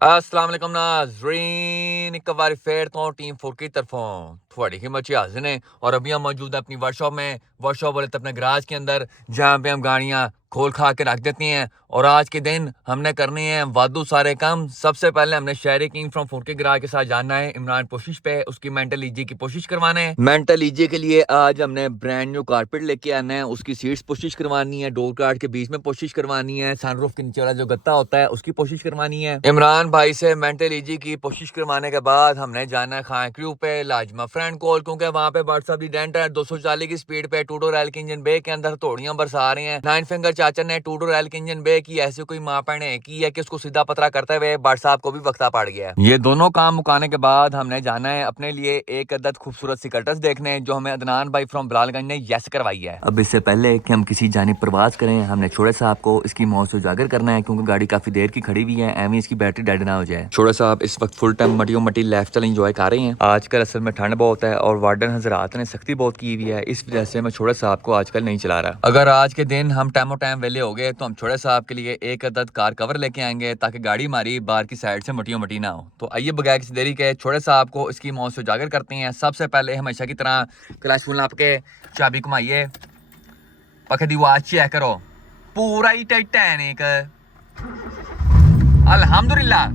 अस्सलाम वालेकुम नाज़रीन, एक बार फिर तो टीम 4 की तरफों थोड़ी हिम्मत से हाजिर हैं और अभी हम मौजूद हैं अपनी वर्कशॉप में। वर्कशॉप बोले तो अपने गराज के अंदर, जहाँ पे हम गाड़ियाँ खोल खा के रख देती हैं। और आज के दिन हमने करने हैं वादू सारे काम। सबसे पहले हमने शहरी किंग फ्रॉम 4 के गराज के साथ जाना है इमरान पोशिश पे, उसकी मेंटल ईजी की कोशिश करवाना है। मेंटल ईजी के लिए आज हमने ब्रांड न्यू कारपेट लेके आना है, उसकी सीट्स कोशिश करवानी है, डोर कार्ड के बीच में कोशिश करवानी है, सनरूफ के नीचे वाला जो गत्ता होता है उसकी कोशिश करवानी है। इमरान भाई से मेंटल ईजी की कोशिश करवाने के बाद हमने जाना है खान क्रू पे लाजमा फ्रेंड कॉल, क्योंकि वहां पे व्हाट्सएप दी डेंट है 240 की स्पीड पे टू डोर एल के इंजन बे के अंदर हथौड़ियां बरसा रहे हैं। 9 फिंगर चाचा ने टू डोर एल के इंजन बे की ऐसी कोई मापन है की है कि उसको सीधा पतरा करते हुए व्हाट्सएप को भी वक्ता पड़ गया है। ये दोनों काम मुकाने के बाद हमने जाना है अपने लिए एक अदद खूबसूरत सी कटर्स देखने, जो हमें अदनान भाई फ्रॉम बिलालगंज ने यस करवाई है। अब इससे पहले कि हम किसी जानिब प्रवास करें, हमने छोटे साहब को इसकी मौत से उजागर करना है, क्योंकि गाड़ी काफी देर की खड़ी हुई है, एवं इसकी बैटरी डेड ना हो जाए। छोटे साहब इस वक्त फुल टाइम मटी लाइफ स्टाइल एंजॉय कर रहे हैं। आजकल असल में ठंड बहुत है और वार्डन हजरात ने सख्ती बहुत की हुई है, इस वजह से मैं छोटे साहब को आजकल नहीं चला रहा। अगर आज के दिन हम टाइम वेले हो गए तो हम छोटे साहब के लिए एक अदद कार कवर लेके आएंगे, ताकि गाड़ी हमारी बाहर की साइड से मटी ना हो। तो आइए बगैर किसी देरी के छोटे साहब को इसकी मौत से उजागर करते हैं। सबसे पहले हमेशा की तरह क्लच फुल नाप के चाबी घुमाइए, पखे दी आवाज चेक करो, पूरा ही टाइटैनिक। अल्हम्दुलिल्लाह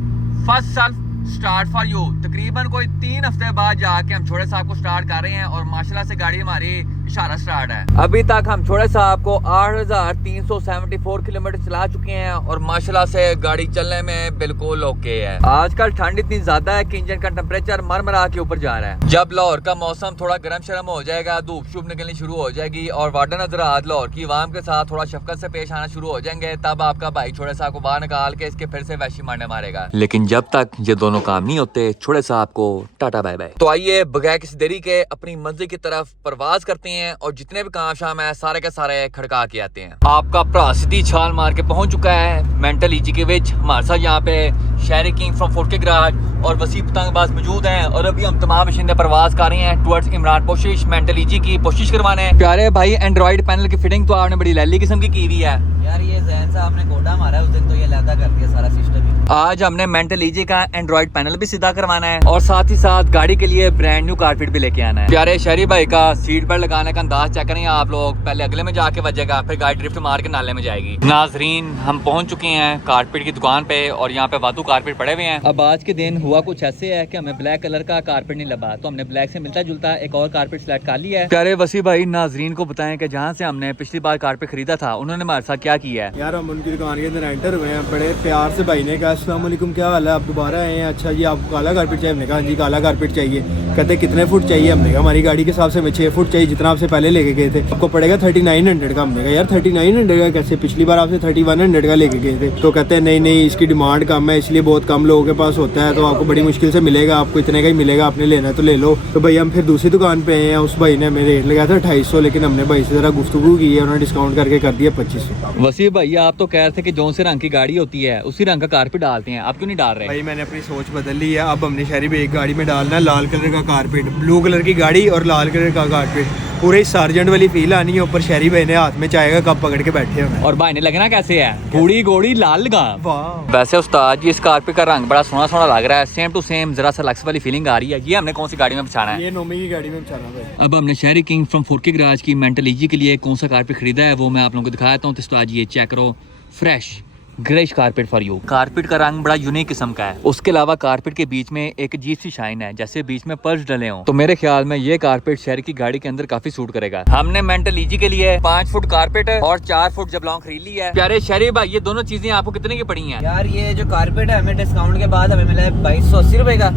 first self start for you. तकरीबन कोई 3 हफ्ते बाद जाके हम छोटे साहब को स्टार्ट कर रहे हैं और माशाल्लाह से गाड़ी हमारी इशारा स्टार्ट है। अभी तक हम छोटे साहब को 8374 किलोमीटर चला चुके हैं और माशाल्लाह से गाड़ी चलने में बिल्कुल ओके है। आजकल ठंड इतनी ज्यादा है कि इंजन का टेम्परेचर मरमरा के ऊपर जा रहा है। जब लाहौर का मौसम थोड़ा गर्म शर्म हो जाएगा, धूप शुभ निकलनी शुरू हो जाएगी और वार्डन हजरात लाहौर की आवाम के साथ थोड़ा शफकत से पेश आना शुरू हो जाएंगे, तब आपका भाई छोटे साहब को बाहर निकाल के इसके फिर से वैशी मारने मारेगा। लेकिन जब तक ये दोनों काम नहीं होते, छोटे साहब को टाटा बाय बाय। तो आइए बगैर किसी देरी के अपनी मंजिल की तरफ परवाज करते हैं और जितने भी काम शाम है सारे के सारे खड़का के आते हैं। आपका भरा सीधी छाल मार के पहुंच चुका है मेंटल ईजी के विच। हमारे साथ यहाँ पे शहरी किंग फ्रॉम 4 के गराज और वसी पतंगबाज मौजूद हैं और अभी हम तमाम मशीनें परवाज कर रहे हैं टुवर्ड्स इमरान पोशिश मेंटल ईजी की कोशिश करवाने। प्यारे भाई एंड्रॉइड पैनल की फिटिंग तो आपने बड़ी लैली किस्म की हुई है यार। ये जहन साहब ने गोटा मारा है उस दिन, तो ये लैदा कर दिया सारा सिस्टम ही। आज हमने मेंटल ईजी का एंड्रॉइड पैनल भी सीधा करवाना है और साथ ही साथ गाड़ी के लिए ब्रांड न्यू कारपेट भी लेके आना है। प्यारे शहरी भाई का सीट बेल्ट लगाने का अंदाज चेक करें आप लोग, पहले अगले में जाके बजेगा, फिर गाड़ी ड्रिफ्ट मार के नाले में जाएगी। नाजरीन हम पहुंच चुके हैं कारपेट की दुकान पे और यहाँ पे वादू कारपेट पड़े हुए हैं। अब आज के दिन हुआ कुछ ऐसे है कि हमें ब्लैक कलर का कारपेट नहीं लगा, तो हमने ब्लैक से मिलता जुलता एक और कारपेट सेलेक्ट कर लिया है। प्यारे वसी भाई नाजरीन को बताएं कि जहाँ से हमने पिछली बार कारपेट खरीदा था उन्होंने हमारे साथ क्या किया है। यार हम उनकी दुकान के अंदर एंटर हुए हैं, बड़े प्यार से भाई ने कहा अस्सलाम वालेकुम, क्या हाल है, आप दोबारा आए हैं, अच्छा जी आपको काला कारपेट चाहिए। हमने कहा जी काला कारपेट चाहिए। कहते कितने फुट चाहिए, हमने कहा हमारी गाड़ी के हिसाब से हमें 6 फुट चाहिए, जितना आपसे पहले लेके गए थे। आपको पड़ेगा 3900 का। हमने कहा यार 3900 का कैसे, पिछली बार आपसे 3100 का लेके गए थे। तो कहते हैं नहीं इसकी डिमांड कम है, इसलिए बहुत कम लोगों के पास होता है, तो आपको बड़ी मुश्किल से मिलेगा, आपको इतने का ही मिलेगा, आपने लेना है तो ले लो। तो भाई हम फिर दूसरी दुकान पे आए हैं, उस भाई ने हमें रेट लगाया था 250, लेकिन हमने भाई से जरा गुफ्तगू की है, उन्होंने डिस्काउंट करके कर दिया 2500। वसी भाई आप तो कह रहे थे कि जो से रंग की गाड़ी होती है उसी रंग का कारपेट डालते हैं, आप क्यों नहीं डाल रहे? भाई मैंने अपनी सोच बदल ली है, अब हमने शहरी में एक गाड़ी में डालना है लाल कलर का कारपेट, ब्लू कलर की गाड़ी और लाल कलर का कारपेट, पूरे सार्जेंट वाली फील आनी है। ऊपर शहरी भाई ने हाथ में चाय का कप पकड़ के बैठे हैं और भाई ने लगना कैसे है, घोड़ी घोड़ी लाल लगा। वाह वैसे उस्ताद जी इस कारपेट का रंग बड़ा सोना सोना लग रहा है, सेम टू सेम जरा सा लक्स वाली फीलिंग आ रही है। ये हमने कौन सी गाड़ी में बिछाना है? ये नोमी की गाड़ी में बिछाना भाई। अब हमने शहरी किंग फ्रॉम 4 के गराज की मेंटल ईजी के लिए कौन सा कारपेट खरीदा है वो मैं आप लोगों को दिखाता हूँ। तो उस्ताद जी ये चेक करो, fresh greyish carpet for you. Carpet का रंग बड़ा यूनिक किस्म का है, उसके अलावा कारपेट के बीच में एक अजीब सी शाइन है, जैसे बीच में पर्स डले हों। तो मेरे ख्याल में ये कारपेट शहर की गाड़ी के अंदर काफी सूट करेगा। हमने मेंटल ईजी के लिए 5 फुट कारपेट और 4 फुट जबलॉन्ग खरीद ली है। प्यारे शहरी भाई ये दोनों चीजें आपको कितने की पड़ी हैं? यार ये जो कारपेट है हमें डिस्काउंट के बाद हमें मिला है 2280 रुपए का,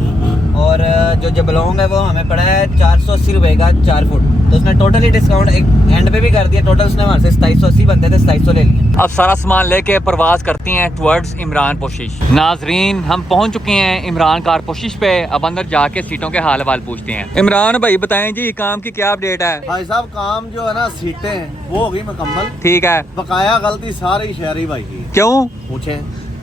और जो जबलॉन्ग है वो हमें पड़ा है 480 रुपए का 4 फुट। तो उसने टोटली डिस्काउंट एक एंड पे भी कर दिया, टोटल उसने हमारे से 2780 बनते थे, 2700 ले लिए। अब सारा सामान लेके प्रवास करती हैं टुवर्ड्स इमरान पोशिश। नाजरीन हम पहुंच चुके हैं इमरान कार पोशिश पे, अब अंदर जाके सीटों के हाल वाल पूछते हैं। इमरान भाई बताएं जी काम की क्या अपडेट है? भाई साहब काम जो है ना सीटें हैं वो हो गई मुकम्मल, ठीक है, बकाया गलती सारी शहरी भाई की। क्यों पूछे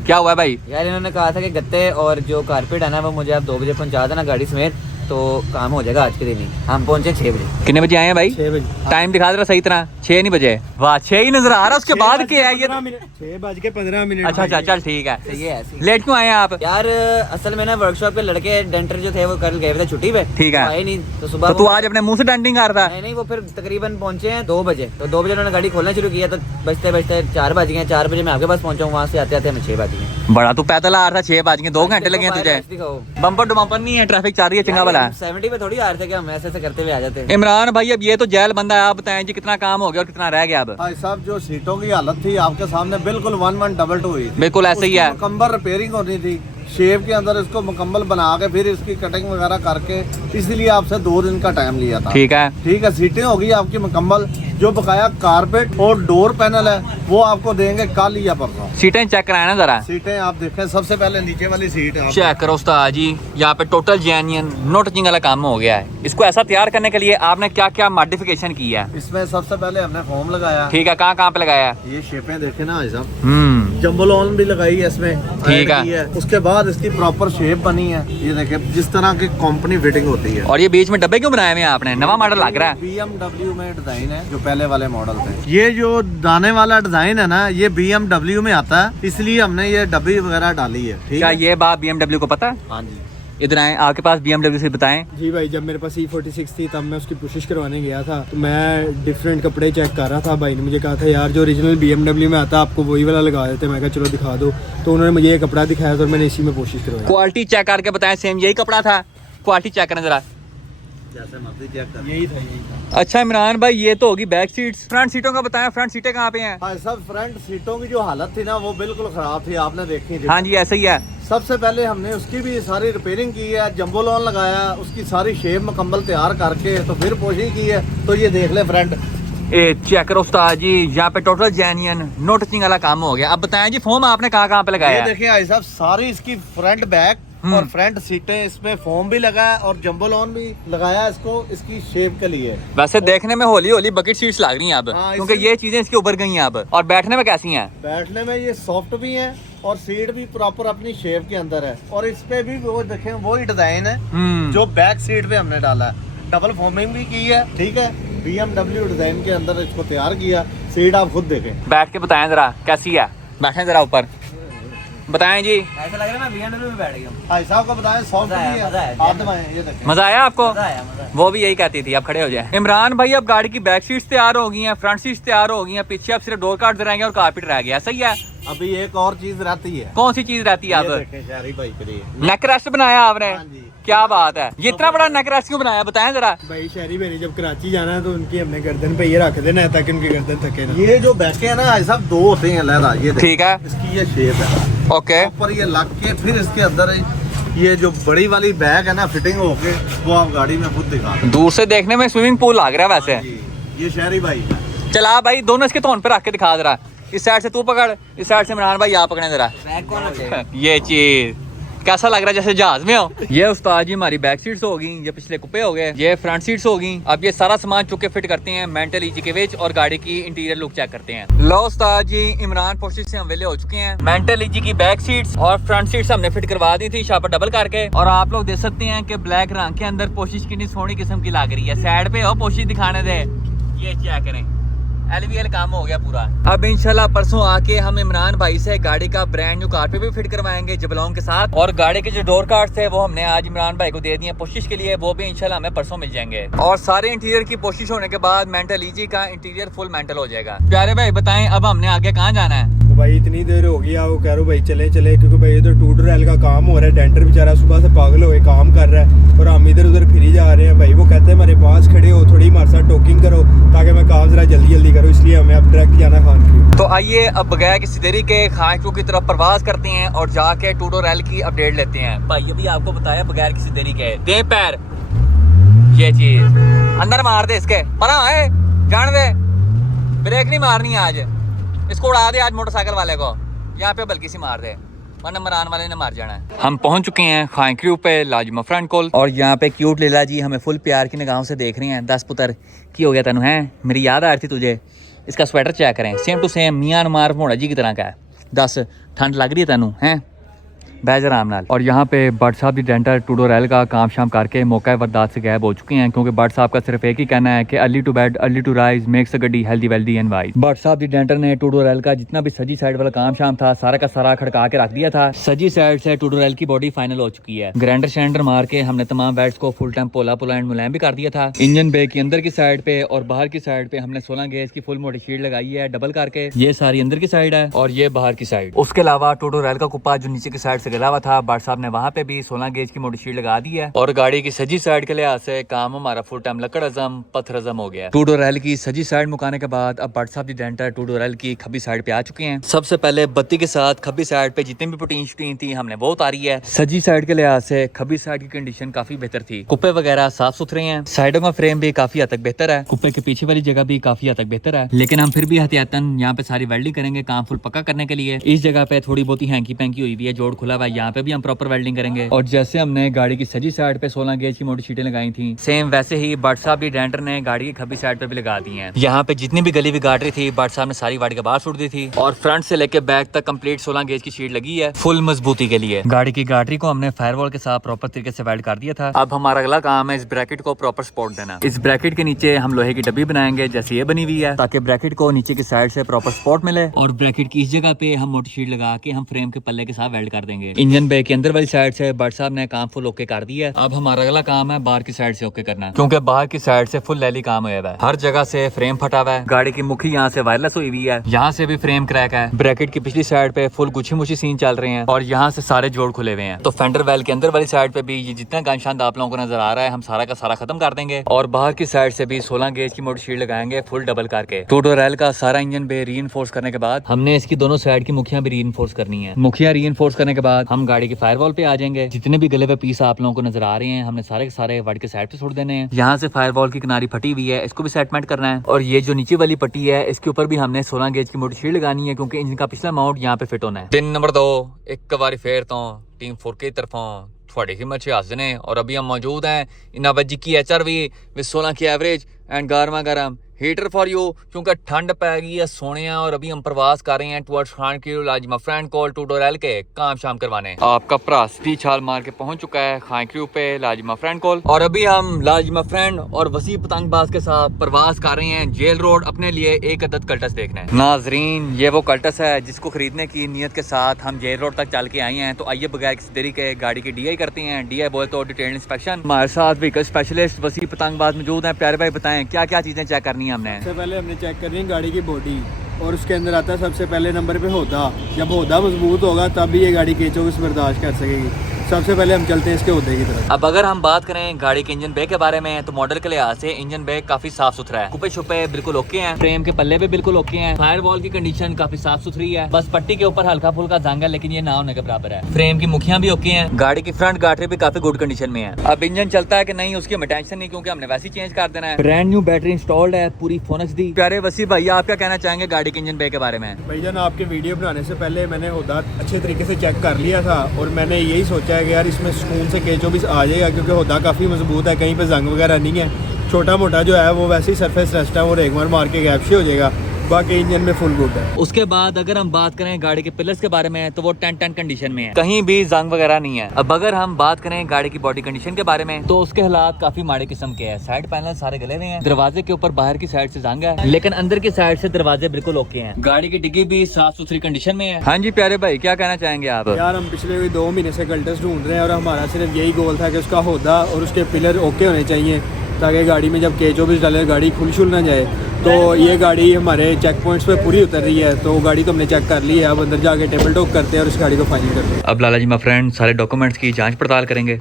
क्या हुआ भाई? यार इन्होंने कहा था कि गत्ते और जो कारपेट है ना वो मुझे आप 2 बजे पहुंचा देना गाड़ी समेत, तो काम हो जाएगा आज के दिन ही। हम पहुंचे 6 बजे। कितने बजे आए हैं भाई? 6 बजे। टाइम दिखा दे रहा सही तरह, 6 नहीं बजे। वाह 6 ही नजर आ रहा, उसके बाद क्या है ये? 6:15 अच्छा अच्छा चल ठीक है। सही है ऐसे ही। लेट क्यों आए हैं आप? यार असल में ना वर्कशॉप के लड़के डेंटर जो थे वो कल गए थे छुट्टी पे, ठीक है। तो आए नहीं, तो सुबह तो तू आज अपने मुंह से डेंटिंग कर रहा? नहीं वो फिर तकरीबन पहुंचे हैं 2 बजे, तो 2 बजे उन्होंने गाड़ी खोलना शुरू किया, तो बजते बजते 4 बज गए। 4 बजे मैं आपके पास पहुंचा हूँ, वहाँ से आते आते हमें 6 बज गए। बड़ा तू पैदल आ रहा था, 6 बज गए, 2 घंटे लगे हैं तुझे। बम्पर टू बम्पर नहीं है, ट्रैफिक चल रही है, चंगा वाला। 70 पे थोड़ी आ रहे थे कि हम ऐसे ऐसे करते हुए आ जाते हैं। इमरान भाई अब ये तो जेल बंदा है, आप बताएं जी कितना काम हो गया और कितना रह गया अब? भाई साहब जो सीटों की हालत थी आपके सामने बिल्कुल 1122 हुई थी। बिल्कुल ऐसे ही है। उसकी मुकम्मल रिपेयरिंग होनी थी, शेप के अंदर इसको मुकम्मल बना के फिर इसकी कटिंग वगैरह करके, इसीलिए आपसे 2 दिन का टाइम लिया था। ठीक है। ठीक है, सीटें होगी आपकी मुकम्मल, जो बकाया कारपेट और डोर पैनल है वो आपको देंगे कल या परसों। सीटें चेक कराए ना जरा। सीटें आप देखें, सबसे पहले नीचे वाली सीट है चेक करो उस्ताद जी, यहाँ पे टोटल जेन्युइन नो टचिंग वाला काम हो गया है। इसको ऐसा तैयार करने के लिए आपने क्या क्या मॉडिफिकेशन की है? इसमें सबसे पहले हमने फोम लगाया। ठीक है, कहाँ कहाँ पे लगाया है? ये शेपें देखे ना भाई साहब, जंबो लॉन भी लगाई है इसमें, ठीक ऐड की है। उसके बाद इसकी प्रॉपर शेप बनी है, ये देखिए जिस तरह की कंपनी फिटिंग होती है। और ये बीच में डब्बे क्यों बनाए हुए हैं आपने? नवा मॉडल लग रहा है। BMW में डिजाइन है, जो पहले वाले मॉडल थे। ये जो दाने वाला डिजाइन है ना, ये BMW में आता है, इसलिए हमने ये डब्बी वगैरह डाली है। ठीक क्या है, ये बात BMW को पता है? हाँ जी। इधर आए, आपके पास BMW से बताएं। जी भाई, जब मेरे पास E46 थी तब मैं उसकी पुशिश करवाने गया था, तो मैं डिफरेंट कपड़े चेक कर रहा था। भाई ने मुझे कहा था यार जो ओरिजिनल BMW में आता है आपको वही वाला लगा देते। मैं कहा चलो दिखा दो, तो उन्होंने मुझे ये कपड़ा दिखाया तो मैंने इसी में कोशिश करवाई। क्वालिटी चेक करके बताएं, सेम यही कपड़ा था? क्वालिटी चेक करें जरा। जैसे मर्जी चेक कर। यही था। अच्छा इमरान भाई, ये तो होगी बैक सीट्स। फ्रंट सीटों का बताएं, फ्रंट सीटें कहाँ पे हैं? भाई साहब फ्रंट सीटों की जो हालत थी ना वो बिल्कुल खराब थी, आपने देखी थी। हाँ जी ऐसा ही है। सबसे पहले हमने उसकी भी सारी रिपेयरिंग की है, जंबो लॉन लगाया, उसकी सारी शेप मुकम्मल तैयार करके तो फिर पोशी की है। तो ये देख ले फ्रंट, ए चेक करो उस्ताद जी, यहाँ पे टोटल जेन्युइन नो टचिंग वाला काम हो गया। अब बताएं जी फोम आपने कहाँ कहाँ पे लगाया ये है? देखिए भाई साहब सारी इसकी फ्रंट बैक और फ्रंट सीटें, इसमें फोम भी लगा है और जंबो लॉन भी लगाया इसको इसकी शेप के लिए। वैसे देखने में होली होली बकेट सीट्स लग रही हैं अब, हाँ, क्योंकि ये चीजें इसके ऊपर गई हैं अब। और बैठने में कैसी हैं? बैठने में ये सॉफ्ट भी है और सीट भी प्रॉपर अपनी शेप के अंदर है। और इस पे भी वो देखें वही डिजाइन है जो बैक सीट पे हमने डाला है। डबल फोमिंग भी की है, ठीक है, BMW डिजाइन के अंदर इसको तैयार किया। सीट आप खुद देखें। बैठ के बताएं जरा कैसी है, बैठे जरा ऊपर बताएं जी। ऐसा लग रहा है मैं BMW में बैठ गया हूँ। भाई साहब को बताएं, सॉफ्ट मजा आया, भी मजा है, आया। हाथ दबाएं, ये देखें। मजा आया आपको? मजा आया, मजा आया। वो भी यही कहती थी, अब खड़े हो जाए। इमरान भाई अब गाड़ी की बैक सीट्स तैयार हो गई हैं, फ्रंट सीट्स तैयार हो गई हैं, पीछे अब सिर्फ डोर कार्ड्स रहेंगे और कारपेट रह गया। सही है। अभी एक और चीज रहती है। कौन सी चीज रहती है ये अब? देखें शहरी भाई के लिए नेक रेस्ट बनाया आपने? हाँ जी। क्या बात है, ये इतना बड़ा नेक रेस्ट क्यों बनाया बताएं जरा। भाई शहरी भाई ने जब कराची जाना है तो उनकी हमने गर्दन पे ये रख देना है ताकि उनकी गर्दन थके ना। ये जो बैके है ना भाई साहब 2 होते हैं लहरा, ये देखें। ठीक है, इसकी ये शेप है, ओके। ऊपर ये लग के फिर इसके अंदर ये जो बड़ी वाली बैग है ना फिटिंग होके वो आप गाड़ी में खुद दिखा दें। दूर से देखने में स्विमिंग पूल लग रहा है वैसे। जी, ये शहरी भाई चला भाई, दोनों इसके तोन पे रख के दिखा जरा। इस साइड से तू पकड़, इस साइड से इमरान भाई आप पकड़े जरा। बैग कौन रखेगा? ये चीज कैसा लग रहा है जैसे जहाज में हो। ये उस्ताद जी हमारी बैक सीट्स हो गई, ये पिछले कुप्पे हो गए, ये फ्रंट सीट्स हो गई। अब ये सारा सामान चुके फिट करते हैं मेंटल ईजी के विच और गाड़ी की इंटीरियर लुक चेक करते हैं। लो उस्ताद जी, इमरान पोस्टिस से हम वेले हो चुके हैं। मेंटल ईजी की बैक सीट्स और फ्रंट सीट्स हमने फिट करवा दी थी शापर डबल करके। और आप लोग देख सकते हैं कि ब्लैक रंग के अंदर पोस्टिस कितनी सोहनी किस्म की लग रही है। साइड पे हो पोस्टिस दिखाने दे, ये चेक करें, LVL काम हो गया पूरा। अब इंशाल्लाह परसों आके हम इमरान भाई से गाड़ी का ब्रांड न्यू कारपेट भी फिट करवाएंगे जबलॉन्ग के साथ। और गाड़ी के जो डोर कार्ड्स थे वो हमने आज इमरान भाई को दे दिए कोशिश के लिए, वो भी इंशाल्लाह हमें परसों मिल जाएंगे। और सारे इंटीरियर की कोशिश होने के बाद मेंटल ईजी का इंटीरियर फुल मेंटल हो जाएगा। प्यारे भाई बताएं अब हमने आगे कहाँ जाना है? तो भाई इतनी देर हो गई, वो कह रहा भाई चले चले, क्योंकि भाई इधर टूटर एल का काम हो रहा है। डेंटर बेचारा सुबह से पागल हुए काम कर रहा है और हम इधर उधर फिरी जा रहे हैं। भाई वो कहते हैं मेरे पास खड़े हो, थोड़ी हमारे साथ टॉकिंग करो ताकि मैं काम जरा जल्दी जल्दी करूँ, इसलिए हमें अब डायरेक्ट जाना खान की। तो आइए अब बगैर किसी देरी के खान की तरफ प्रवास करते हैं और जाके टूडो रैल की अपडेट लेते हैं। भाई अभी आपको बताया बगैर किसी देरी के, दे पैर, ये चीज अंदर मार दे इसके, परा है जान दे, ब्रेक नहीं मारनी आज, इसको उड़ा दे आज मोटरसाइकिल वाले को, यहाँ पे बल्कि सी मार दे वरना मरान वाले ने मार जाना है। हम पहुंच चुके हैं खान क्रू पे लाजमा फ्रंट कोल और यहाँ पे क्यूट लीला जी हमें फुल प्यार की निगाहों से देख रही हैं। 10 पुत्र की हो गया तेनू है, मेरी याद आ रही थी तुझे। इसका स्वेटर चेक करें, सेम टू सेम मियां नुमार मोड़ा जी की तरह का है। 10 ठंड लग रही है तेनू हैं? बैज आराम नाल। और यहाँ पे भट्ट साहब दी डेंटल टू डोर एल का काम शाम करके मौका बर्दाश्त से गायब हो चुके हैं, क्योंकि भट्ट साहब का सिर्फ एक ही कहना है कि early to bed early to rise makes a गड्डी healthy wealthy and wise. Bhatt साहब दी डेंटल ने टू डोर एल का जितना भी सजी साइड वाला काम शाम था सारा का सारा खड़का के रख दिया था। सजी साइड से टू डोर एल की बॉडी फाइनल हो चुकी है। ग्राइंडर शैंडर मार के हमने तमाम बेड्स को फुल टाइम पोला पोला एंड मुलायम भी कर दिया था। इंजन बे की अंदर की साइड पे और बाहर की साइड पे हमने 16 गेज की फुल मोटी शीट लगाई है डबल करके। ये सारी अंदर की साइड है और ये बाहर की साइड। उसके अलावा टू डोर एल का कुप्पा जो नीचे की साइड से गला हुआ था, भट्ट साहब ने वहाँ पे भी 16 गेज की मोटी शीट लगा दी है। और गाड़ी की सजी साइड के लिहाज से काम हमारा फुल टाइम लकड़ अजम पत्थर अजम हो गया। टू डोर एल की सजी साइड मुकाने के बाद अब भट्ट साहब दी डेंटर टू डोर एल की खब्बी साइड पे आ चुके हैं। सबसे पहले बत्ती के साथ खब्बी साइड पे जितनी भी प्रोटीन शूटीन थी हमने वो उतारी है। सजी साइड के लिहाज से खब्बी साइड की कंडीशन काफी बेहतर थी। कुप्पे वगैरह साफ सुथरे हैं, साइडों का फ्रेम भी काफी हद तक बेहतर है, कुप्पे के पीछे वाली जगह भी काफी हद तक बेहतर है। लेकिन हम फिर भी एहतियातन यहाँ पे सारी वेल्डिंग करेंगे काम फुल पक्का करने के लिए। इस जगह पे थोड़ी बहुत ही हैंकी पैंकी हुई हुई है, जोड़ खुला हुआ है, यहाँ पे भी हम प्रॉपर वेल्डिंग करेंगे। और जैसे हमने गाड़ी की सजी साइड पे 16 गेज की मोटी शीटें लगाई थी, सेम वैसे ही भट्ट साहब दी डेंटर ने गाड़ी की खब्बी साइड पे भी लगा दी है। यहाँ पे जितनी भी गली भी गाड़ी थी भट्ट साहब ने सारी गाड़ी के बाहर सुट दी थी और फ्रंट से लेके बैक तक कंप्लीट 16 गेज की शीट लगी है फुल मजबूती के लिए। गाड़ी की गाटरी को हमने फायरवॉल के साथ प्रॉपर तरीके से वेल्ड कर दिया था। अब हमारा अगला काम है इस ब्रैकेट को प्रॉपर सपोर्ट देना। इस ब्रैकेट के नीचे हम लोहे की डब्बी बनाएंगे जैसे ये बनी हुई है, ताकि ब्रैकेट को नीचे की साइड से प्रॉपर सपोर्ट मिले। और ब्रैकेट की इस जगह पे हम मोटी शीट लगा के हम फ्रेम के पल्ले के साथ वेल्ड कर देंगे। इंजन बे के अंदर वाली साइड से भट्ट साहब ने काम फुल ओके कर दिया है। अब हमारा अगला काम है बाहर की साइड से ओके करना, क्योंकि बाहर की साइड से फुल लैली काम हुआ है। हर जगह से फ्रेम फटा हुआ है, गाड़ी की मुखी यहाँ से वायरलेस हुई हुई है, यहाँ से भी फ्रेम क्रैक है, ब्रैकेट की पिछली साइड पे फुल गुच्छी मुच्छी सीन चल रहे हैं और यहाँ से सारे जोड़ खुले हुए हैं। तो फेंडर वेल के अंदर वाली साइड पे भी ये जितना गानशान आप लोगों को नजर आ रहा है हम सारा का सारा खत्म कर देंगे। और बाहर की साइड से भी 16 गेज की मोटी शीट लगाएंगे फुल डबल करके। टू डोर एल का सारा इंजन बे रीइंफोर्स करने के बाद हमने इसकी दोनों साइड की मुखियां भी रीइंफोर्स करनी है। मुखियां रीइंफोर्स करने के बाद हम गाड़ी की फायरवॉल पे आ जाएंगे। जितने भी गले हुए पीस आप लोगों को नजर आ रहे हैं हमने सारे के सारे वर्ड के साइड पे छोड़ देने हैं। यहाँ से फायरवॉल की किनारी फटी हुई है, इसको भी सेटमेंट करना है। और ये जो नीचे वाली पट्टी है इसके ऊपर भी हमने 16 गेज की मोटी शीट लगानी है, क्योंकि इंजन का पिछला माउंट यहाँ पे फिट होना है। दिन नंबर 2 एक बार फिर तो टीम 4K तरफों थोड़ी हिम्मत से हाजिर हैं और अभी हम मौजूद हैं इन वजी की HRV विद 16 की एवरेज एंड गर्मा गर्म हीटर फॉर यू, क्योंकि ठंड पै गई है सोने। और अभी हम प्रवास कर रहे हैं टुवर्ड्स खान की लाज माय फ्रेंड कॉल टू डोर एल के काम शाम करवाने। आपका भरा सीधी छाल मार के पहुंच चुका है खान क्रू पे लाज माय फ्रेंड कॉल। और अभी हम लाज माय फ्रेंड और वसी पतंगबाज के साथ प्रवास कर रहे हैं जेल रोड अपने लिए एक अदद कल्टस देखना है। नाजरीन ये वो कल्टस है जिसको खरीदने की नीयत के साथ हम जेल रोड तक चल के आए हैं। तो आइए बगैर किसी देरी के गाड़ी की DI करते हैं। DI बोले तो डिटेल इंस्पेक्शन। हमारे साथ व्हीकल स्पेशलिस्ट वसी पतंगबाज मौजूद हैं। प्यारे भाई बताएं क्या क्या चीजें चेक करनी है हमने। सबसे पहले हमने चेक करनी है गाड़ी की बॉडी और उसके अंदर आता है सबसे पहले नंबर पे होदा। जब होदा मजबूत होगा तब भी ये गाड़ी केचोविस बर्दाश्त कर सकेगी। सबसे पहले हम चलते हैं इसके होदे की तरफ। अब अगर हम बात करें गाड़ी के इंजन बे के बारे में तो मॉडल के लिहाज से इंजन बे काफी साफ सुथरा है, कुपे छुपे बिल्कुल ओके हैं, फ्रेम के पल्ले भी बिल्कुल ओके हैं, फायरवॉल की कंडीशन काफी साफ सुथरी है, बस पट्टी के ऊपर हल्का फुल्का जंग है लेकिन ये ना होने के बराबर है। फ्रेम की मुखियां भी ओके हैं, गाड़ी की फ्रंट गाटरी भी काफी गुड कंडीशन में है। अब इंजन चलता है कि नहीं उसकी हमें टेंशन नहीं, क्योंकि हमने वैसे चेंज कर देना है। ब्रांड न्यू बैटरी इंस्टॉल्ड है पूरी फोनक्स दी। प्यारे वसी भाई आप क्या कहना चाहेंगे गाड़ी के इंजन बे के बारे में? भाईजान आपके वीडियो बनाने से पहले मैंने होदा अच्छे तरीके से चेक कर लिया था और मैंने यही सोचा है कि यार इसमें सुकून से केचोविस आ जाएगा, क्योंकि होदा काफ़ी मजबूत है, कहीं पे जंग वगैरह नहीं है। छोटा मोटा जो है वो वैसे ही सरफेस रेस्ट है, वो एक बार मार के गैप से हो जाएगा, बाकी इंजन में फुल गुड है। उसके बाद अगर हम बात करें गाड़ी के पिलर्स के बारे में तो वो 10-10 कंडीशन में है, कहीं भी जंग वगैरह नहीं है। अब अगर हम बात करें गाड़ी की बॉडी कंडीशन के बारे में तो उसके हालात काफी माड़े किस्म के हैं। साइड पैनल सारे गले हुए हैं, दरवाजे के ऊपर बाहर की साइड से जंग है लेकिन अंदर की साइड से दरवाजे बिल्कुल ओके हैं। गाड़ी की डिग्गी भी साफ सुथरी कंडीशन में है। हाँ जी प्यारे भाई क्या कहना चाहेंगे आप? यार हम पिछले 2 महीने से कल्टस ढूंढ रहे हैं और हमारा सिर्फ यही गोल था कि उसका होदा और उसके पिलर ओके होने चाहिए, ताकि गाड़ी में जब केचोविस डाले गाड़ी खुल ना जाए। तो ये गाड़ी हमारे चेक पॉइंट्स पे पूरी उतर रही है, तो गाड़ी तो हमने चेक कर ली है। अब अंदर जाके टेबल टॉक करते हैं और इस गाड़ी को फाइनल करते हैं। अब लाला जी माय फ्रेंड सारे डॉक्यूमेंट्स की जांच पड़ताल करेंगे।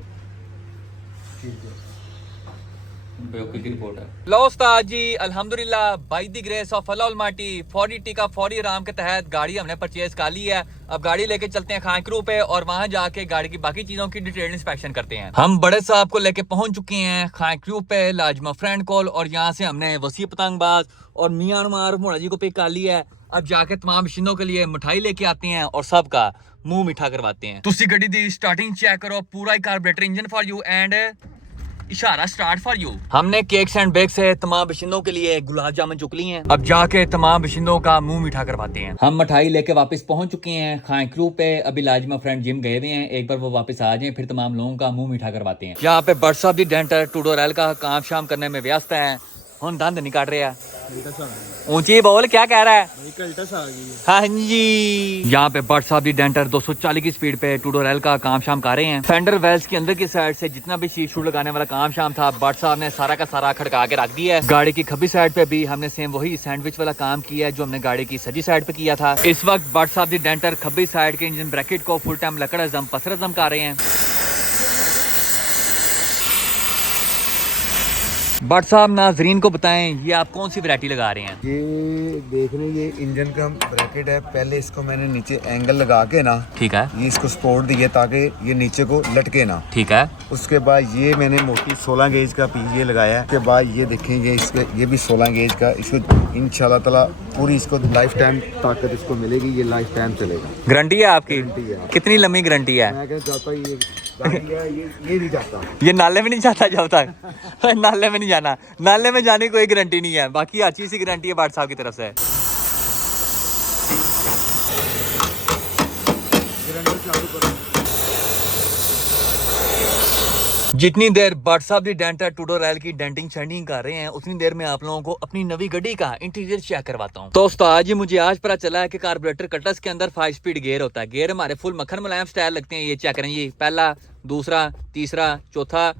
लो उस्ताद जी अल्हम्दुलिल्लाह by the grace of Allah Almaty 40T का फौरी आराम के तहत गाड़ी हमने परचेज कर ली है। अब गाड़ी लेके चलते हैं खान क्रू पे और वहां जाके गाड़ी की बाकी चीजों की डिटेल इंस्पेक्शन करते हैं। हम बड़े साहब को लेके पहुंच चुके हैं खान क्रू पे लाजमा फ्रेंड कॉल और यहाँ से हमने वसी पतंगबाज और मियां अनुमार मोड़ा जी को पिक कर लिया है। अब जाके तमाम मशीनों के लिए मिठाई लेके आते हैं और सबका मुंह मीठा करवाते हैं। तुसी गड्डी दी स्टार्टिंग चेक करो, पूरा ही carburettor engine for you and इशारा स्टार्ट फॉर यू। हमने केक्स एंड बेक से तमाम बशिंदों के लिए गुलाब जामुन चुक ली हैं। अब जाके तमाम बशिंदों का मुंह मीठा करवाते हैं। हम मिठाई लेके वापस पहुंच चुके हैं खाए क्रू पे। अभी लाजिमा फ्रेंड जिम गए हुए हैं, एक बार वो वापस आ जाए फिर तमाम लोगों का मुंह मीठा करवाते हैं। यहाँ पे बट साहब दी डेंटर टूडोरेल का काम शाम करने में व्यस्त है। हम दंद नहीं काट रहे हैं। ऊंची बोल, क्या कह रहा है? हाँ जी, यहाँ पे बट साहब दी डेंटर 240 की स्पीड पे टूडोरेल का काम शाम कर रहे हैं। फेंडर वेल्स के अंदर की साइड से जितना भी शीट शूट लगाने वाला काम शाम था बट साहब ने सारा का सारा खड़का के रख दिया है। गाड़ी की खब्बी साइड पे भी हमने सेम वही सैंडविच वाला काम किया है जो हमने गाड़ी की सजी साइड पे किया था। इस वक्त बट साहब दी डेंटर खब्बी साइड के इंजन ब्रैकेट को फुल टाइम लकड़ अजम पसर अजम कर रहे हैं। बट साहब नाजरीन को बताएं ये आप कौन सी वैरायटी लगा रहे हैं? ये देख रहे हैं, ये इंजन का ब्रैकेट है। पहले इसको मैंने नीचे एंगल लगा के ना, ठीक है, ये इसको सपोर्ट दिए ताकि ये नीचे को लटके ना। ठीक है। उसके बाद ये मैंने मोटी 16 गेज का पीछे लगाया है। उसके बाद ये देखें, ये भी 16 गेज का। इसको इंशाल्लाह ताला पूरी इसको लाइफ टाइम ताकत इसको मिलेगी, ये लाइफ टाइम चलेगा। गारंटी है आपकी? गारंटी है। कितनी लंबी गारंटी है? मैं कहना चाहता हूँ ये नहीं जाता। ये नाले में नहीं जाता जब तक नाले में नहीं जाना। नाले में जाने की कोई गारंटी नहीं है, बाकी अच्छी सी गारंटी है बाट साहब की तरफ से। जितनी देर बट साहब दी डेंटर टूडोरेल की डेंटिंग शेंटिंग कर रहे हैं उतनी देर में आप लोगों को अपनी नवी गाड़ी का इंटीरियर चेक करवाता हूँ। तो उस्ताद जी मुझे आज पता चला है कि कार्बोरेटर कटर्स के अंदर 5 स्पीड गियर होता है। गियर हमारे फुल मक्खन मुलायम स्टाइल लगते हैं। ये चेक करें, ये पहला, दूसरा, तीसरा, चौथा,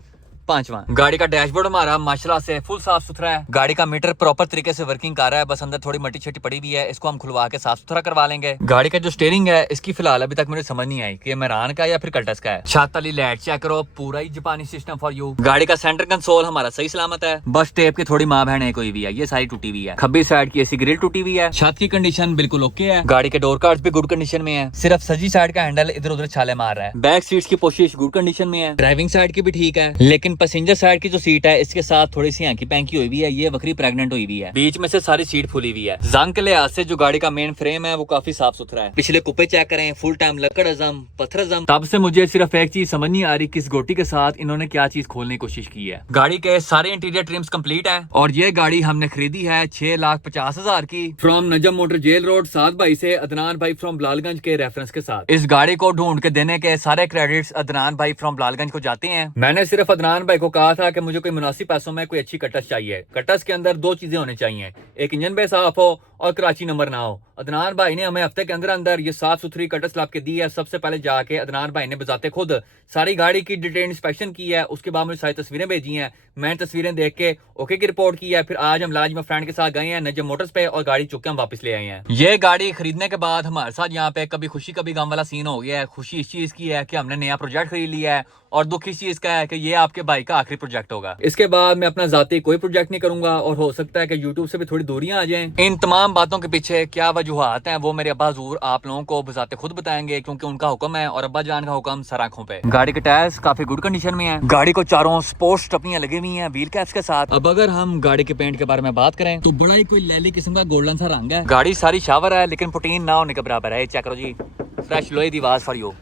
पांचवा। गाड़ी का डैशबोर्ड हमारा माशाल्लाह से फुल साफ सुथरा है। गाड़ी का मीटर प्रॉपर तरीके से वर्किंग कर रहा है, बस अंदर थोड़ी मट्टी छट्टी पड़ी हुई है, इसको हम खुलवा के साफ सुथरा करवा लेंगे। गाड़ी का जो स्टीयरिंग है इसकी फिलहाल अभी तक मुझे समझ नहीं आई कि ये मेरान का या फिर कल्टस का है। छत वाली लाइट चेक करो, पूरा ही जापानी सिस्टम फॉर यू। गाड़ी का सेंटर कंसोल हमारा सही सलामत है, बस टेप की थोड़ी माँ बहन है कोई भी है, ये सारी टूटी हुई है। खब्बी साइड की एसी ग्रिल टूटी हुई है। छत की कंडीशन बिल्कुल ओके है। गाड़ी के डोर कार्ड्स भी गुड कंडीशन में है, सिर्फ सजी साइड का हैंडल इधर उधर छाले मार रहा है। बैक सीट्स की पोशीश गुड कंडीशन में है। ड्राइविंग साइड की भी ठीक है, लेकिन पैसेंजर साइड की जो सीट है इसके साथ थोड़ी सी आंकी पैंकी हुई हुई है, ये वक्री प्रेग्नेंट हुई हुई है। बीच में से सारी सीट फुली हुई है। जंग के लिहाज से जो गाड़ी का मेन फ्रेम है वो काफी साफ सुथरा है। पिछले कुप्पे चेक करें, फुल टाइम लकड़ अजम पत्थर अजम। तब से मुझे सिर्फ एक चीज समझ नहीं आ रही, किस गोटी के साथ इन्होंने क्या चीज खोलने की कोशिश की है। गाड़ी के सारे इंटीरियर ट्रिम्स कंप्लीट है और ये गाड़ी हमने खरीदी है 6,50,000 की from Najam motor jail road 7 भाई से अदनान भाई फ्रॉम बिलालगंज के रेफरेंस के साथ। इस गाड़ी को ढूंढ के देने के सारे क्रेडिट्स अदनान भाई फ्रॉम बिलालगंज को जाते हैं। मैंने सिर्फ अदनान भाई को कहा था कि मुझे कोई मुनासिब पैसों में कोई अच्छी कटस चाहिए। कटस के अंदर 2 चीजें होनी चाहिए, एक इंजन बे साफ हो और कराची नंबर ना हो। अदनान भाई ने हमें हफ्ते के अंदर अंदर ये साफ सुथरी कटस लाभ के दी है। सबसे पहले जाके अदनान भाई ने बजाते खुद सारी गाड़ी की डिटेल इंस्पेक्शन की है, उसके बाद मुझे सारी तस्वीरें भेजी हैं। मैंने तस्वीरें देख के ओके की रिपोर्ट की है। फिर आज हम लाजिमा फ्रेंड के साथ गए हैं नजम मोटर्स पे और गाड़ी चुके हम वापस ले आए हैं। ये गाड़ी खरीदने के बाद हमारे साथ यहाँ पे कभी खुशी कभी गम वाला सीन हो गया है। खुशी इस चीज की है कि हमने नया प्रोजेक्ट खरीद लिया है और दुख इस चीज का है कि ये आपके भाई का आखिरी प्रोजेक्ट होगा। इसके बाद मैं अपना जाती कोई प्रोजेक्ट नहीं करूंगा और हो सकता है कि यूट्यूब से भी थोड़ी दूरियां आ जाएं। इन तमाम बातों के पीछे क्या वजूहात हैं वो मेरे अब्बा हुजूर आप लोगों को बजाते खुद बताएंगे, क्योंकि उनका हुक्म है और अब्बा जान का हुक्म सर आंखों पे। गाड़ी के टायर्स काफी गुड कंडीशन में है। गाड़ी को चारों स्पोर्ट्स टपनियां लगी हुई हैं व्हील कैप्स के साथ। अब अगर हम गाड़ी के पेंट के बारे में बात करें तो बड़ा ही कोई लैली किस्म का गोल्डन सा रंग है। गाड़ी सारी शावर है लेकिन पुटीन ना होने के बराबर है। चेक करो जी, फ्रेश लोहे दी आवाज फॉर यू।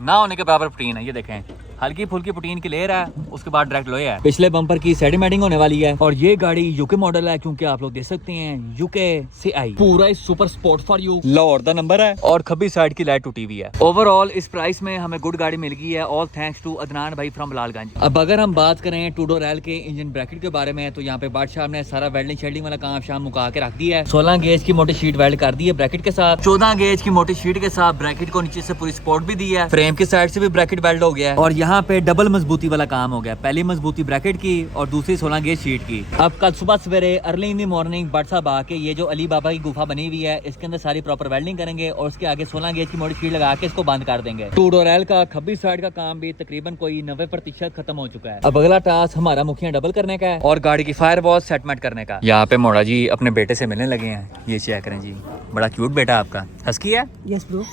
ना होने के बराबर पुटीन है, ये देखें हल्की फुल्की पुटीन की लेयर है, उसके बाद डायरेक्ट लोहे है। पिछले बम्पर की सेडिमेंटिंग होने वाली है और ये गाड़ी यूके मॉडल है, क्योंकि आप लोग देख सकते हैं यूके से आई। पूरा ही super sport for you Lahore दा नंबर है और खब्बी साइड की लाइट टूटी हुई है। ओवरऑल इस प्राइस में हमें गुड गाड़ी मिल गई है, ऑल थैंक्स टू अदनान भाई फ्रॉम बिलालगंज। अब अगर हम बात करें टूडोरेल के इंजन ब्रैकेट के बारे में तो यहाँ पे बादशाह ने सारा वेल्डिंग शेल्डिंग वाला काम शाम मुका के रख दिया है। 16 गेज की मोटी शीट वेल्ड कर दी है ब्रैकेट के साथ। 14 गेज की मोटी शीट के साथ ब्रैकेट को नीचे से पूरी सपोर्ट भी दी है। फ्रेम की साइड से भी ब्रैकेट वेल्ड हो गया है और यहाँ पे डबल मजबूती वाला काम हो गया। पहली मजबूती ब्रैकेट की और दूसरी 16 गेज शीट की। अब कल सुबह सवेरे early in the morning but साहब आके ये जो अली बाबा की गुफा बनी हुई है इसके अंदर सारी प्रॉपर वेल्डिंग करेंगे और उसके आगे 16 गेज की मोटी शीट लगा के इसको बंद कर देंगे। टूडोरेल का खब्बी साइड का काम भी तकरीबन कोई 90% खत्म हो चुका है। अब अगला टास्क हमारा मुखिया डबल करने का है और गाड़ी की फायर वॉल सेटमेंट करने का। यहाँ पे मोड़ा जी अपने बेटे से मिलने लगे हैं, ये चेक करें जी, बड़ा क्यूट बेटा आपका। हस्की है? Yes bro.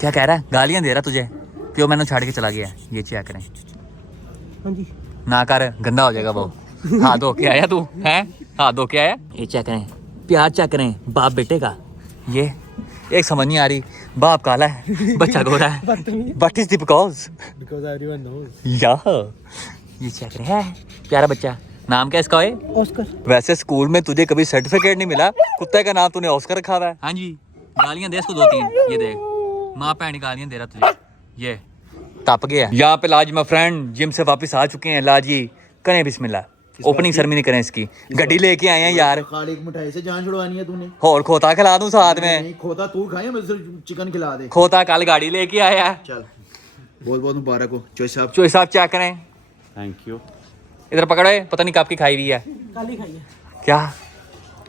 क्या कह रहा है? गालियां दे रहा तुझे? क्यों मैंने छाड़ के चला गया? ये चेक करें। हाँ जी। ना कर, गंदा हो जाएगा वो। हाथ धो के आया तू हैं? हाथ धो के आया? ये चेक करें, प्यार चेक करें बाप बेटे का। ये एक समझ नहीं आ रही, बाप काला है बच्चा गोरा है, but is because Because everyone knows. या ये चेक करें, है प्यारा बच्चा। नाम क्या इसका है? ऑस्कर। वैसे स्कूल में तुझे कभी सर्टिफिकेट नहीं मिला, कुत्ते का नाम तूने ऑस्कर रखा हुआ है। हाँ जी, गालियां दे इसको 2-3, ये देख माँ भैन गालियां दे रहा तुझे, ये तप गया। यहाँ पे लाज माई फ्रेंड जिम से वापस आ चुके हैं। लाजी करें बिस्मिल्लाह, ओपनिंग सेरेमनी करें इसकी। गड्डी लेके आए हैं यार, खाली एक मिठाई से जान छुड़वानी है तूने। और खोता खिला दूं साथ में। नहीं खोता तू खाए, मैं सिर्फ चिकन खिला दे। खोता कल गाड़ी लेके आया। चल बहुत बहुत मुबारक हो चोई साहब। चोई साहब चेक करें, थैंक यू। इधर पकड़े, पता नहीं कब की खाई हुई है। काली खाई है। क्या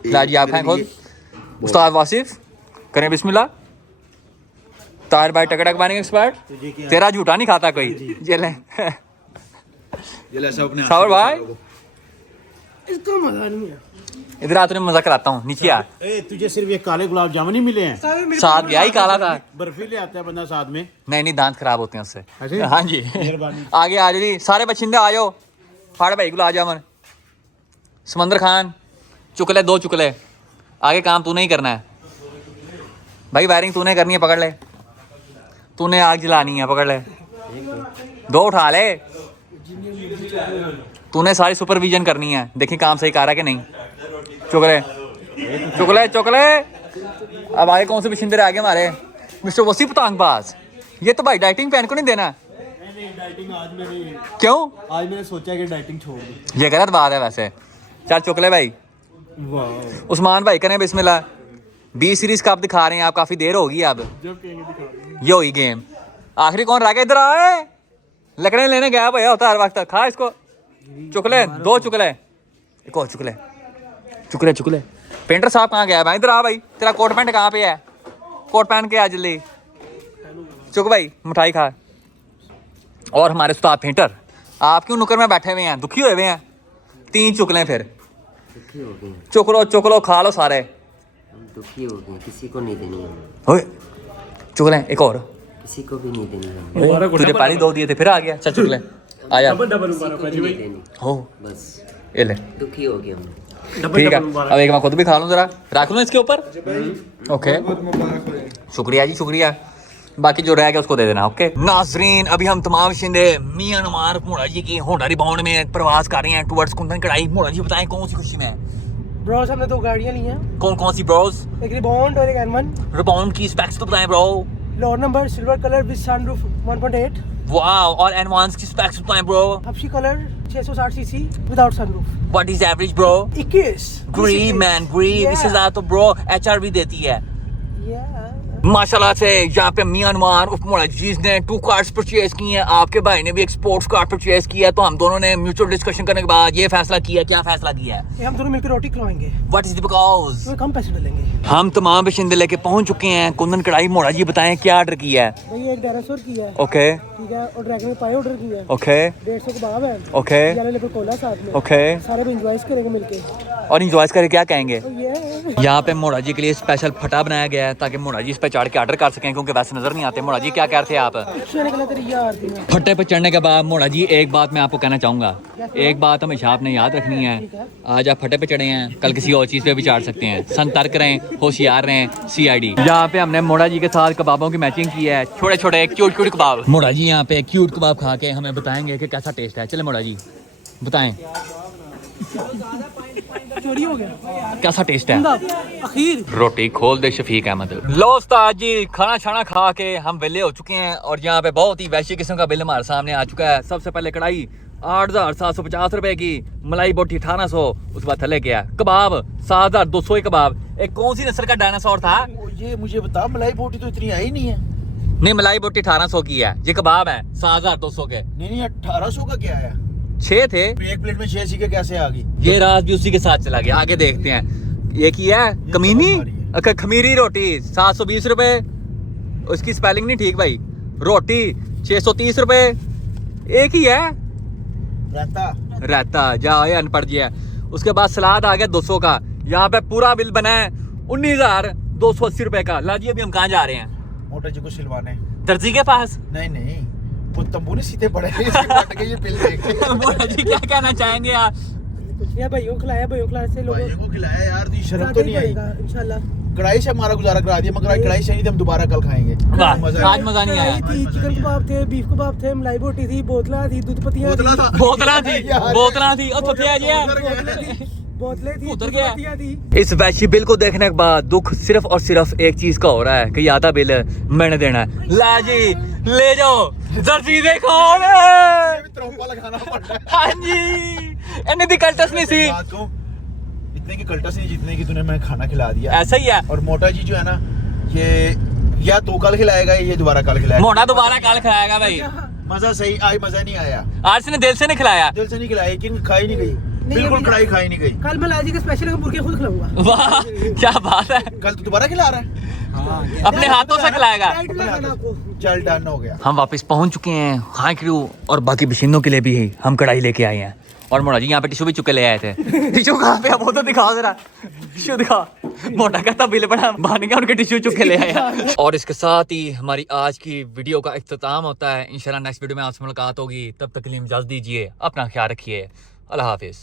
लाजी आप खाएं खुद? उस्ताद वासिफ करें बिस्मिल्लाह। तार भाई टकटक बनेंगे एक्सपर्ट, तेरा झूठा नहीं खाता कोई। ये ले ये ले सब अपने सावर भाई, इसका मजा नहीं है। इधर आ, तुझे मजा कराता हूँ, नीचे आ। ए तुझे सिर्फ ये काले गुलाब जामुन ही मिले हैं? साथ गया ही काला था। बर्फी ले आता है बंदा साथ में। नहीं दांत खराब होते हैं उससे। हाँ जी आगे आ जी, सारे बछिंदे आ जाओ। फाड़ भाई गुलाब जामुन। समंदर खान चुकले 2 चुकले। आगे काम तूने ही करना है भाई, वायरिंग तूने करनी है, पकड़ ले। तूने आग जलानी है, पकड़ ले। 2 उठा ले। तूने सारी सुपरविजन करनी है, देखी काम सही कर रहा है कि नहीं। चुकले चुकले चुकले। अब आगे कौन से बछिंदे रह गए हमारे? मिस्टर वसी पतंगबाज, ये तो भाई डाइटिंग पैन को नहीं देना। डाइटिंग आज मैंने क्यों? आज मैंने सोचा कि डाइटिंग छोड़ दी। ये गलत बात है वैसे। चल चुकले भाई। वाह, उस्मान भाई करें बिस्मिल्लाह। 20 सीरीज का आप दिखा रहे हैं, आप काफी देर होगी अब। जब कहेंगे दिखा देंगे। ये हुई गेम। आखिरी कौन रह गया? इधर आए, लकड़े लेने गया भैया होता हर वक्त। खा इसको। चुकले 2 चुकले, एक और चुकले। चुकले चुकले। पेंटर साहब कहाँ गया भाई? इधर आ भाई, तेरा कोट पैंट कहाँ पे है? कोट पहन के आ जल्दी। चुक भाई मिठाई खा। और हमारे उस्ताद पेंटर आप क्यों नुक्कर में बैठे हुए हैं, दुखी हुए हुए हैं? 3 चुकले फिर। चुक लो खा लो सारे। दुखी हो गए, किसी को नहीं देनी है, ओए चुकले एक और। किसी को भी नहीं देनी है, तुझे पहले 2 दिए थे, फिर आ गया। चल चुकले आया किसी को भी नहीं देनी, हो। बस ये ले दुखी हो गया मैं। ठीक है, अब एक मैं खुद भी खा लूँ, जरा रख लूँ इसके ऊपर। ओके शुक्रिया जी शुक्रिया। बाकी जो रह गया उसको दे देना। ओके नाजरीन, अभी हम तमाम शिंदे मियां नुमार मोड़ा जी की होंडा रिबाउंड में प्रवास कर रहे हैं टुवर्ड्स कुंदन कढ़ाई। मोड़ा जी बताएं कौन सी खुशी में है? ब्रोस हमने 2 गाड़ियां ली हैं, कौन सी ब्रोस? एक रिबॉन्ड और एक एन1। रिबाउंड की स्पेक्स तो बताएं bro. Lower number silver colour with sunroof 1.8। Wow, और एडवांस की स्पेक्स बताएं ब्रो। हब्शी colour 660 CC without sunroof. What is average bro? 21। ग्री मैन ग्री, इससे ज्यादा तो ब्रो एचआरवी देती है। Yeah. माशाल्लाह से यहाँ पे मियां नुमान उर्फ मोड़ा जीज ने 2 कार्ड्स परचेज की हैं। आपके भाई ने भी एक स्पोर्ट्स कार्ड परचेज किया है। तो हम दोनों ने म्यूचुअल डिस्कशन करने के बाद ये फैसला किया। क्या फैसला किया है? ये हम दोनों मिलकर रोटी खिलवाएंगे, व्हाट इज द बिकॉज? तो कम पैसे डालेंगे। हम तमाम बशिंदे लेके पहुंच चुके हैं कुंदन कढ़ाई। मोड़ा जी बताएं क्या ऑर्डर किया है? भाई एक डायनासोर की है, ओके ठीक है, और ड्रैगन पाई ऑर्डर की है। ओके 150 कबाब है। ओके यानी लेकर कोला साथ में। ओके। सारे भी एंजॉय करेंगे मिलके। और इंजॉय करके क्या कहेंगे? तो ये यहाँ पे मोड़ा जी के लिए स्पेशल फटा बनाया गया है ताकि मोड़ा जी इस पे चढ़ के ऑर्डर कर सकें, क्योंकि वैसे नजर नहीं आते। मोड़ा जी क्या कह रहे थे आप? पिक्चर निकला तेरी यार थी ना। फट्टे पे चढ़ने के बाद मोड़ा जी एक बात मैं आपको कहना चाहूंगा, एक बात हमेशा आपने याद रखनी है। आज आप फट्टे पे चढ़े हैं, कल किसी और चीज पे भी चढ़ सकते हैं। सतर्क रहें, होशियार रहें। CID। यहाँ पे हमने मोड़ा जी के साथ कबाबों की मैचिंग की है। छोटे छोटे क्यूट कबाब। मोड़ा जी यहाँ पे क्यूट कबाब खा के हमें बताएंगे कि कैसा टेस्ट है। चले मोड़ा जी बताएं चोरी हो गया, कैसा टेस्ट है। अखीर रोटी खोल दे शफीक अहमद। लो उस्ताद जी खाना छाना खा के हम वेले हो चुके हैं और यहाँ पे बहुत ही वैसी किस्म का बिल हमारे सामने आ चुका है। सबसे पहले कढ़ाई 8,750 रुपए की, मलाई बोटी 1800, उसके बाद थले गया कबाब 7,200 कबाब। एक कौन सी नस्ल का डायनासोर था? ये मुझे बता, मलाई बोटी तो इतनी आई नहीं है। नहीं मलाई बोटी 1800 की है, ये कबाब है 7,200 के। नहीं 1800 का क्या है? 6 थे, एक प्लेट में 6 सीखे कैसे आ गई? ये रात भी उसी के साथ चला गया। आगे देखते हैं ये की है कमीनी खमीरी रोटी 720 रुपए। उसकी स्पेलिंग नहीं ठीक भाई। रोटी 630 रुपए। एक ही है रहता जा अनपढ़ जी है। उसके बाद सलाद आ गया 200 का। यहाँ पे पूरा बिल बना है 19,280 रुपए का। लाजिए अभी हम कहाँ जा रहे हैं? मोटर जी को सिलवाने। दर्जी के पास। नहीं वो तंबू नहीं सीधे पड़े ये बिल देख मोटा जी क्या कहना चाहेंगे आप? कुछ नहीं, भाइयों को खिलाया से लोगों भाइयों को खिलाया यार, दी शर्म तो नहीं आई। इंशाल्लाह कढ़ाई से हमारा गुजारा करा दिया, मगर कढ़ाई से नहीं थे, हम दोबारा कल खाएंगे। वाह, मजा आज मजा नहीं आया। थी, चिकन कबाब थे, बीफ कबाब थे, मलाई बोटी थी, बोतला थी, दूध पत्तियां थी, बोतला थी और पतिया बोतलें थी, उधर दूध गया। पत्तियां थी। इस वैशी बिल को देखने के बाद दुख सिर्फ और सिर्फ एक चीज का हो रहा है कि ये आधा बिल मैंने देना है। ला जी ले जाओ जर्सी देखो तरौपा लगाना पड़ता है। हाँ जी इन्हें दी कल्टस नहीं सी बात को इतने की कल्टस नहीं, जितने की तूने मैं खाना खिला दिया। ऐसा ही है। और मोटा जी जो है ना, ये या तो कल खिलाएगा, ये दोबारा कल खिलाएगा। मोटा दोबारा कल खिलाएगा भाई। मजा सही, आज मजा नहीं आया, आज से दिल से नहीं खिलाया। दिल से नहीं खिलाया, लेकिन खाई नहीं गई, बिल्कुल कढ़ाई खाई नहीं गई। कल मैं लाजी का स्पेशल मुर्गे खुद खिलाऊंगा। वाह क्या बात है। कल तो दोबारा खिला रहा है। अपने हाथों से खिलाएगा। डाइट में खाना आपको। चल डन हो गया। हम वापस पहुंच चुके हैं हाँ क्रू और बाकी बशिंदों के लिए भी हम कढ़ाई लेके आए हैं। और मोटा जी यहाँ पे टिश्यू भी चुके ले आए थे। टिश्यू कहाँ पे है वो तो दिखाओ जरा, टिश्यू दिखा। मोटा कहता बिल बड़ा बन गया, उनके टिश्यू चुके ले आए। और इसके साथ ही हमारी आज की वीडियो का इख्तिताम होता है। इंशाल्लाह नेक्स्ट वीडियो में आपसे मुलाकात होगी, तब तक के लिए इजाज़त दीजिए, अपना ख्याल रखिए, अल्लाह हाफिज़।